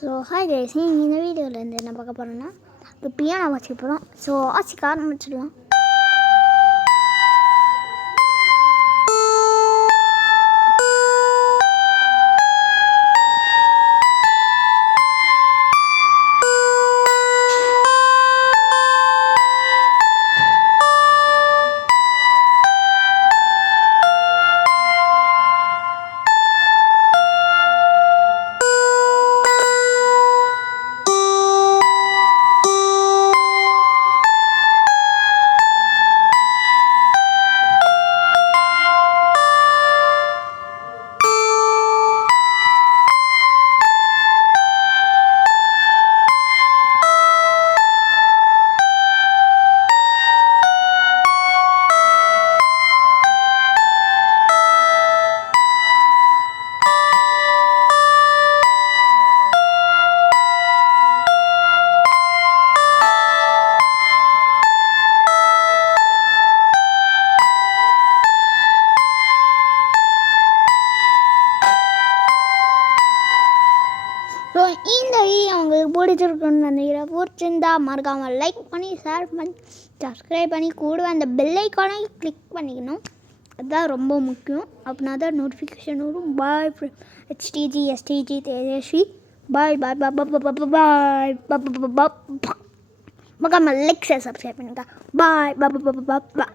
So hi guys, நீங்கள் இந்த வீடியோவில் என்ன பார்க்க போகிறோன்னா ஒரு பியானோ வாசிக்க போகிறோம். ஸோ வாசிக்க ஆரம்பிச்சிடலாம். ஸோ இந்த வீடியோ உங்களுக்கு பிடிச்சிருக்குன்னு நினைக்கிறேன். பிடிச்சிருந்தா மறக்காமல் லைக் பண்ணி ஷேர் பண்ணி சப்ஸ்கிரைப் பண்ணி கூடவே அந்த பெல் ஐக்கானை கிளிக் பண்ணிக்கணும். அதுதான் ரொம்ப முக்கியம். அப்படின்னா தான் நோட்டிஃபிகேஷன் வரும். பாய் HTG STG தேஜஸ்வி. பாய் பாய் பாய் பாய் பாய் பாய். மறக்காமல் லைக் ஷேர் சப்ஸ்கிரைப் பண்ணுங்க. பாய் பாய் பாய் பாய்.